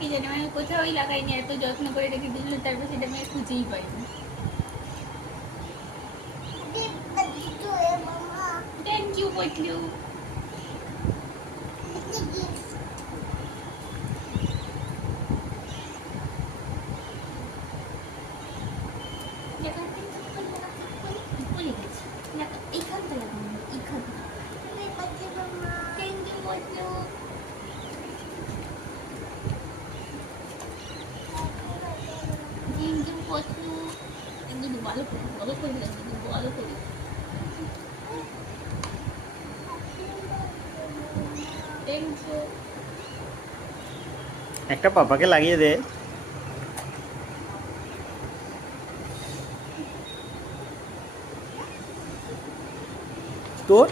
কি জানি, আমি কোথাওই লাগাইনি, এত যত্ন করে রেখে দিল, তারপর সেটা আমি খুঁজেই পাইনি। Thank you Potlu. এইখানটা লাগানো, এইখানটা। Thank you Potlu. Thank you Potlu. একদম ভালো করে লাগবে, ভালো করে। Thank you. একটা পাপাকে লাগিয়ে দে। তোর